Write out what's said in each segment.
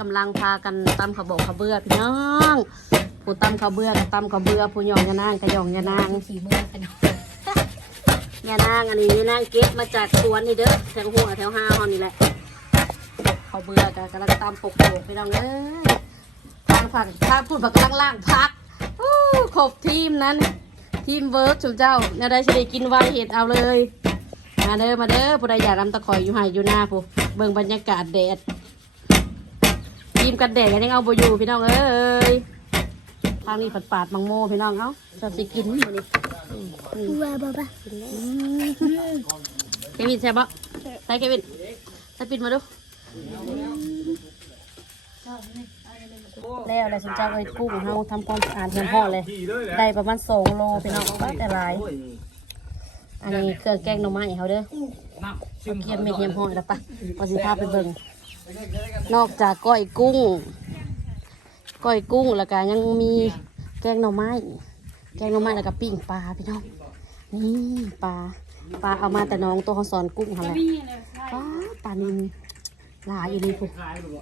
กำลังพากันตำข้าวบขเบือพี่น้องผู้ตำข้าวเบือกับตำข้าวเบือผู้ยองยานางกับยองยานางขี่มือกันยานางอันนี้ยานางเก็บมาจากสวนนี่เด้อแถวหัวแถวห้าห้องนี่แหละข้าวเบือกับกำลังตำปกโขกพี่น้องเอ้ยทางผักทางพูดผักกำลังล่างพักขบทีมนั้น ทีมเวิร์กสุเจ้าแนวได้สิได้กินไวเห็ดเอาเลย มาเด้อมาเด้อผู้ใดอยากนำตะขอยอยู่ไห้อยู่หน้าผู้เบิ่งบรรยากาศแดด มกันแดดกันยังเอาบ่อยู่พี่น้องเอ้ยทางนี้ผัดปาดมังโมพี่น้องเอ้าจะสิกินมื้อนี้อืมอืมบ้าบ้าบ้าเควินใช่ปะใช่เควินใส่ปิดมาดูแล้วอะไรสนใจไอ้กุ้งเฮาทำความสะอาดเรียบร้อยเลย ได้ประมาณสองโลพี่น้องก็แต่หลาย อันนี้เครื่องแกงหน่อไม้เขาเด้อเอาเกียมเม็ดเทียมห้อยแล้วปะพอสิพาไปเบิ่ง นอกจากก้อยกุ้ง ก้อยกุ้งแล้วก็ยังมีแกงหน่อไม้ แกงหน่อไม้แล้วก็ปิ้งปลาพี่น้อง นี่ปลา ปลาเอามาแต่น้องตัวเขาสอนกุ้งเขาแหละปลาปลานินหลายอยู่เลยพวก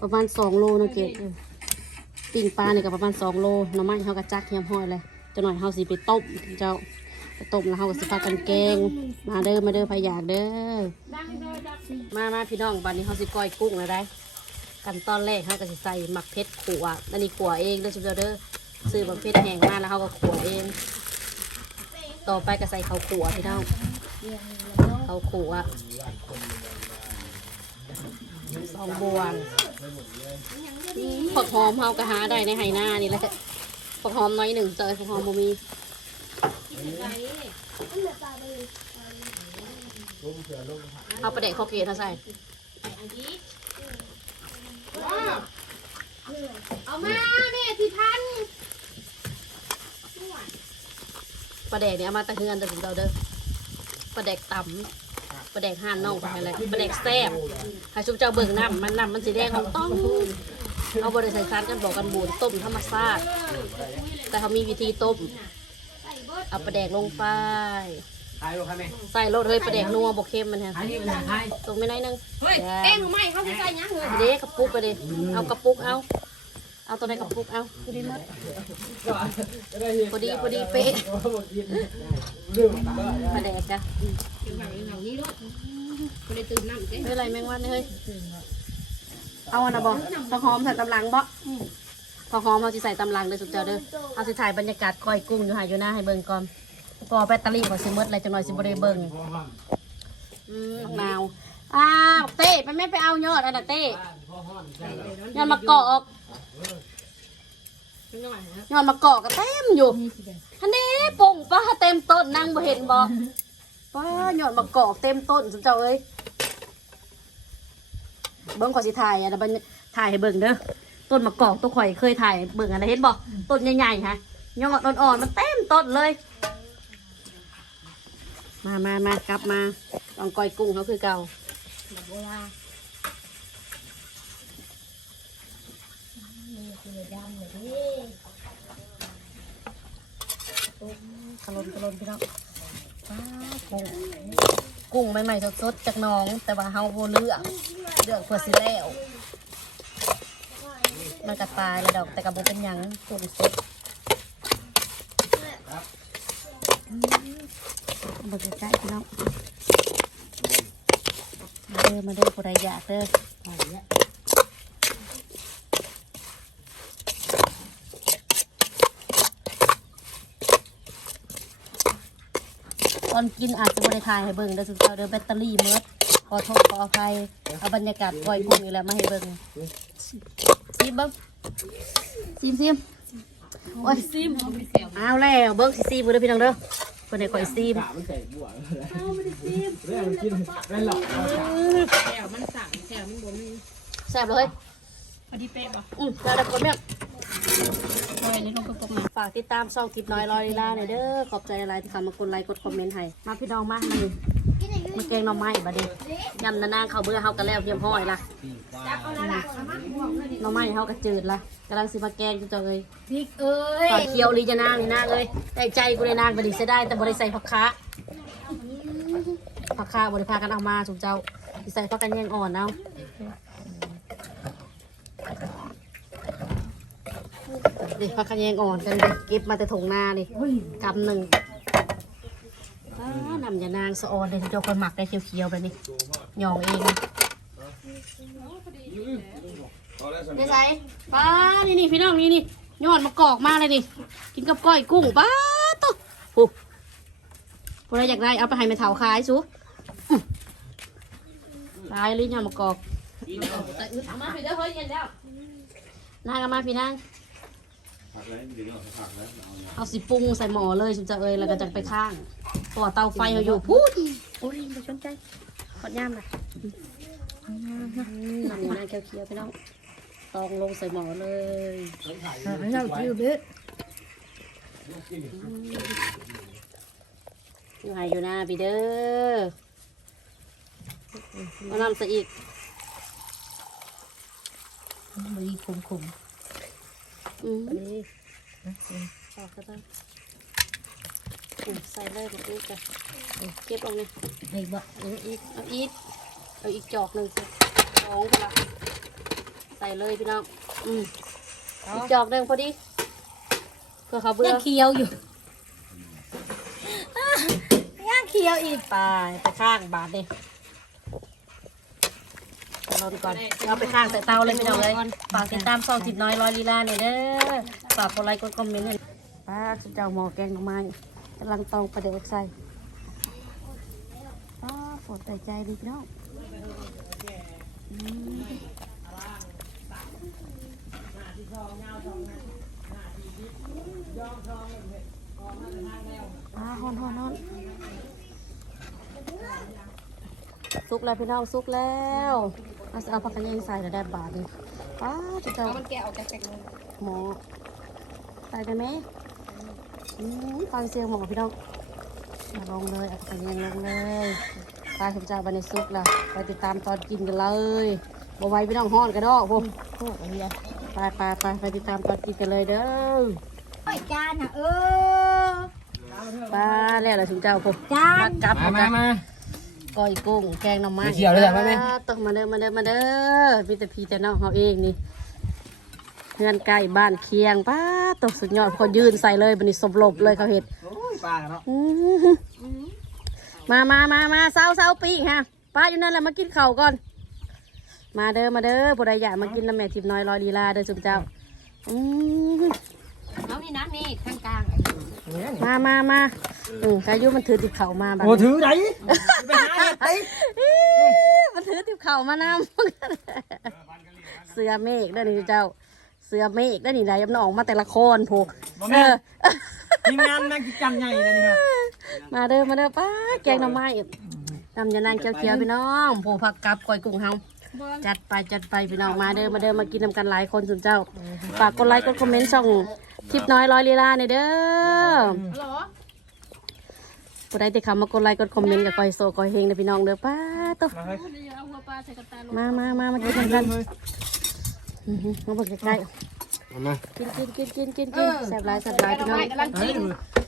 ประมาณสองโลนะเกดปิ้งปลาเนี่ยก็ประมาณสองโลหน่อไม้เขาก็จักเทียมห้อยเลยจะหน่อยเขาสิไปต้มเจ้า ต้มแล้วเขาก็สิพากันแกง มาเด้อมาเด้อพายอยากเด้อมามาพี่น้องบันนี้เขาสิก้อยกุ้งแล้วได้ กันตอนแรกเขาก็สิใส่หมักเพชรขัวอันนี้ขัวเองเด้อจุดเด้อซื้อหมักเพชรแห้งมาแล้วเขาก็ขัวเอง ต่อไปก็ใส่ข้าวขัวพี่น้องข้าวขัวสองบวงผักหอมเขาก็หาได้ในไหหน้านี่แหละผักหอมน้อยหนึ่งเจอผักหอมบ่มี เอาประเด็กข้าวเกลือเขาใส่เอามาแม่สิพันปลาแดกเนี่ยเอามาแตะเฮือนแต่ถึงเราเด้อปลาแดกต่ำปลาแดกห่านน่องไปอะไรปลาแดกแซ่บให้ชุบเจ้าเบิ่งน้ำมันน้ำมันสีแดงของต้องเอาบริใส่ซานกันบอกกันบูนต้มธรรมชาติแต่เขามีวิธีต้ม เอาปลาแดกลงไปถ่ายรูปให้แม่ใส่รสเฮ้ยปลาแดกนัวบกเค็มมันฮะถ่ายนี่มันถ่ายตรงไม่ได้นึงเฮ้ยแกงหนูไม่เขาสิใส่หยังเลยเด็กกระปุกไปดิเอากระปุกเอา เอาตัวไหนกระปุกเอาพอดีมั้ยพอดีพอดีเป๊ะปลาแดกจ้ะเหล่านี้ด้วยก็เลยตื่นน้ำเจ๊ไม่เป็นไรแมงวันนี่เฮ้ยเอาอันนะบอกผักหอมใส่ตำลังบ่ ผักหอมเราจะใส่ตำลังเลยสุดเจ้าเด้อเอาสิถ่ายบรรยากาศก้อยกุ้งอยู่หายอยู่หน้าให้เบิ่งก่อนก็แบตเตอรี่ของซิมเมร์อะไรจังหน่อยซิมเบอร์เบิ่งอืมนาวอ้าวเต้ไปไม่ไปเอายอดอันน่ะเต้ยอดมะกอกยอดมะกอกก็เต็มอยู่อันนี้ปุ่งป้าเต็มต้นนั่งบ่เห็นบ่ป้ายอดมะกอกเต็มต้นสุดเจ้าเอ้ยเบิ้งขอสิถ่ายอะนะบันถ่ายให้เบิ่งเด้อ ต้นมะกอกตัวข่อยเคยถ่ายเบิ่งอะไรเห็นบ่ต้นใหญ่ๆฮะยอดอ่อนๆมันเต็มต้นเลย มามามากลับมาลองก้อยกุ้งเขาคือเก่าแบบว่านี่คือดำเลยดิกระลนกระลนพี่น้องป้ากุ้งกุ้งใหม่ๆสดๆจากหน้อง แต่ว่าเฮาโบเลือกเลือกเพื่อสิแล้ว มันก็ตายแล้วดอกแต่กับโบเป็นยังกุ้งสุดเบิกใกล้พี่น้องมาเด้อมาเด้อผู้ใดอยากเด้อตอนกินอาจจะบริทายให้เบิ่งเด้อสุดเจ้าเด้อแบตเตอรี่เมิดขอโทษขออภัยเอาบรรยากาศปล่อยกุ้งนี่แหละมาให้เบิ่ง ซิมเบิ่งซิมซิมโอ้ยซิมเอาแล้วเบิ่งสิซิมเด้อพี่น้องเด้อเพิ่นให้ข่อยซิมกะมันใส่บัวเรื่องมันกินไม่หลอกแถวมันสั่งแถวมันบนแซ่บเลยพอดีเป๊ะป่ะอืมแล้วแต่คนเนี่ยโอ้ยนี่ลงกระปุกมาฝากติดตามช่องทิปน้อยลอยลีลาหน่อยเด้อขอบใจอะไรที่เข้ามากดไลค์กดคอมเมนต์ให้มาพี่น้องมามาดิมาแกงหน่อไม้บัดนี้ยำนานางเขาวเบื่อเฮากันแล้วเตรียมห้อยละ หน่อไม้เฮาก็จืดละกำลังสิมาแกงจุ๊จเลยพริกเอ้ยตอนเคี้ยวลีจะนางนี่นางเลยได้ใจกูเลยนางบัดนี้เสียได้แต่บ่ได้ใส่ผักคะผักคะบ่ได้พากันเอามาสุเจ้าสิใส่ผักกันแยงอ่อนเอาเด็กพักขะแยงอ่อนกันดิเก็บมาแต่ถงนานี่กำหนึ่งอ้านำยานางสะออนเลยเจ้าคนหมักได้เขียวๆแบบนี้หยองเอง นี่ใส่ป้านี่นี่พี่น้องนี่นี่ยอดมะกอกมากเลยนี่กินกับก้อยกุ้งป้าตุ๊กโอ้พวกเราอยากได้เอาไปให้แม่เถาขายสูอื้อตายเลยยอดมะกอกแต่อึดเอามาไปเด้อเฮ้ยเย็นแล้วนางเอามาพี่นางผักแล้วเดี๋ยวเราผักแล้วเอาเนี่ยเอาสิปรุงใส่หม้อเลยชิมจะเอยแล้วก็จะไปข้างเพราะว่อเตาไฟเขาอยู่พูดโอ้ยไม่สนใจขอดย่ามเลย นำอยู่หน้าเคี้ยวๆพี่น้องตองลงใส่หม้อเลยเราจืดเด้ออยู่ไหอยู่หน้าพี่เด้อมานำใส่อีกมีคุมคุมอืมออกก็ได้อืมใส่เลยแบบนี้จ้ะเก็บลงนี่ไอ้บ่เอาอีกเอาอีก เอาอีกจอกหนึ่งสิสองคนละใส่เลยพี่น้องอืมอีกจอกหนึ่งพอดีเพื่อเขาเบื่อยังเคี้ยวอยู่ย่างเคี้ยวอีกไปไปข้างบาทนี่เราดีก่อนเราไปข้างใส่เตาเลยพี่น้องเลยฝากติดตามซองจิบน้อยร้อยลีลาหน่อยเด้อฝากกดไลค์กดคอมเมนต์หน่อยป้าสุดเจ้าหมอแกงหน่อไม้กำลังตองประเดี๋ยวใส่ป้าฝนใจใจดีพี่น้อง อ่าฮอนฮอนฮอนสุกแล้วพี่น้องสุกแล้วเอาเอาผักกระเยงใส่แล้วได้บาทหนึงป้าจะเจ้ามันแกะออกจากแกงหมอใส่ได้ไหมอืมฟังเสียงหมอพี่น้องเอาลงเลยเอาผักกระเยงลงเลยตาคุณเจ้าบันในซุกล่ะไปติดตามตอนกินกันเลยบ่ไหวพี่น้องฮ้อนกันดอกผม โอ้ยเลย ไปไปไปไปติดตามตอนกินกันเลยเด้อโอ้ยจานอะเออป้าแล้วล่ะคุณเจ้าผมจานกลับมามามา ก้อยกุ้งแกงหน่อไม้ไปเที่ยวด้วยกันไหมแม่ต้องมาเด้อมาเด้อมาเด้อพี่แต่พี่แต่น้องเขาเองนี่เพื่อนใกล้บ้านเคียงป้าตกสุดยอดเขายืนใส่เลยบันนี้สมลบเลยเขาเห็ดโอ้ยปลาเนาะอื้อหือมามามามาเศร้าเศร้าปีกฮะป้าอยู่นั่นแหละมากินข้าวก่อน มาเด้อมาเด้อผู้ใดอยากมากินน้ำแม่ทิพย์น้อยลอยลีลาเด้อจุ๊บเจ้าอื้อหือเอานี่นะนี่ข้างกลางเนี่ยมามามาอืมกายุมันถือติบเข่าวมาแบบโอ้ถือไหนไปหาเห็ดไหนอี้มันถือติบเข่าวมานำเสือเมฆได้อนี่เจ้า เสือเมฆได้อนี่ได้ยำนองมาแต่ละคนผูกบ่เอแม่นอ ทีมงานนั่งกินกันใหญ่เลยนี่ครับมาเด้อมาเด้อป้าแกงหน่อไม้นำยานางเขียวๆพี่น้องผูผักกับก้อยกุ้งเฮา จัดไปจัดไปพี่น้องมาเด้อมาเด้อมากินนำกันหลายคนสุนเจ้าฝากกดไลค์กดคอมเมนต์ช่องทิปน้อยร้อยลีลาในอยเด้อเหรอผู้ใดที่เข้ามากดไลค์กดคอมเมนต์กับก้อยโซก้อยเฮงเด้อพี่น้องเด้อป้าตุ๊มาเฮ้ยเอาหัวปลาใส่กระตาลงมามามามากินกันกันอื้อหือมาเบิกใกล้เอามาๆกินกินกินกินกินกินแซ่บหลายแซ่บหลายพี่น้อง